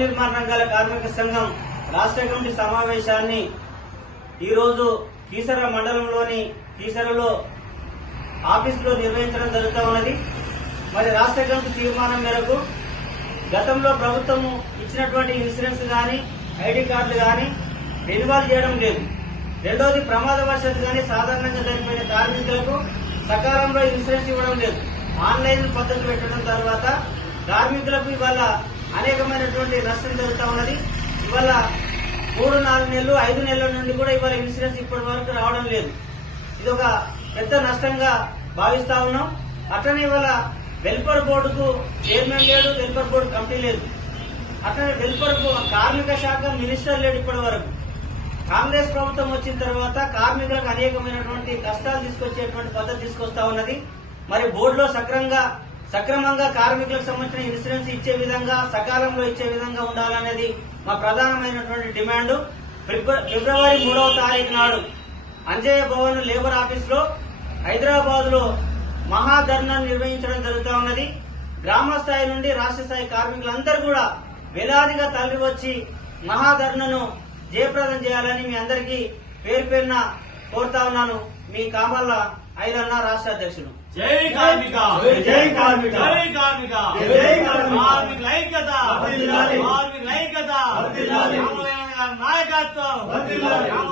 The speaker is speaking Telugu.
నిర్మాణ రంగాల కార్మిక సంఘం రాష్ట్ర కమిటీ సమావేశాన్ని ఈరోజు కీసర మండలంలోని కీసరలో ఆఫీసులో నిర్వహించడం జరుగుతూ ఉన్నది. మరి రాష్ట్ర కమిటీ తీర్మానం మేరకు గతంలో ప్రభుత్వము ఇచ్చినటువంటి ఇన్సూరెన్స్ కానీ ఐడి కార్డులు కానీ రెన్యువల్ చేయడం లేదు. రెండోది ప్రమాదవశాత్తు కానీ సాధారణంగా చనిపోయిన కార్మికులకు సకాలంలో ఇన్సూరెన్స్ ఇవ్వడం లేదు. ఆన్లైన్ పద్ధతి పెట్టడం తర్వాత కార్మికులకు ఇవాళ అనేకమైన అనేకమైనటువంటి నష్టం జరుగుతూ ఉన్నది. ఇవాళ మూడు నాలుగు నెలలు ఐదు నెలల నుండి కూడా ఇవాళ ఇన్సూరెన్స్ ఇప్పటి వరకు రావడం లేదు. ఇది ఒక పెద్ద నష్టంగా భావిస్తా ఉన్నాం. అట్లనే ఇవాళ వెల్ఫేర్ బోర్డుకు చైర్మన్ లేడు వెల్ఫేర్ బోర్డు కమిటీ లేదు. అట్లనే వెల్ఫేర్ కార్మిక శాఖ మినిస్టర్ లేడు ఇప్పటి వరకు. కాంగ్రెస్ ప్రభుత్వం వచ్చిన తర్వాత కార్మికులకు అనేకమైనటువంటి కష్టాలు తీసుకొచ్చేటువంటి పద్ధతి తీసుకొస్తా ఉన్నది. మరి బోర్డులో సక్రంగా సక్రమంగా కార్మికులకు సంబంధించిన ఇన్సూరెన్స్ ఇచ్చే విధంగా సకాలంలో ఇచ్చే విధంగా ఉండాలనేది మా ప్రధానమైనటువంటి డిమాండ్. ఫిబ్ర- ఫిబ్రవరి మూడవ తారీఖు నాడు అంజయ్య భవన్ లేబర్ ఆఫీస్లో హైదరాబాద్లో మహాధర్నా నిర్వహించడం జరుగుతూ ఉన్నది. గ్రామ స్థాయి నుండి రాష్ట్ర స్థాయి కార్మికులందరూ కూడా వేలాదిగా తరలి వచ్చి మహాధర్నను జయప్రదం చేయాలని మీ అందరికీ పేరు పేరున కోరుతా ఉన్నాను. మీ కామల్ల ఐదన్న రాష్ట్ర అధ్యక్షుడు జై కార్మిక. జై కార్మిక. జై కార్మిక. జై కార్మిక. ఐక్యత. కార్మికుల ఐక్యత. నాయకత్వం.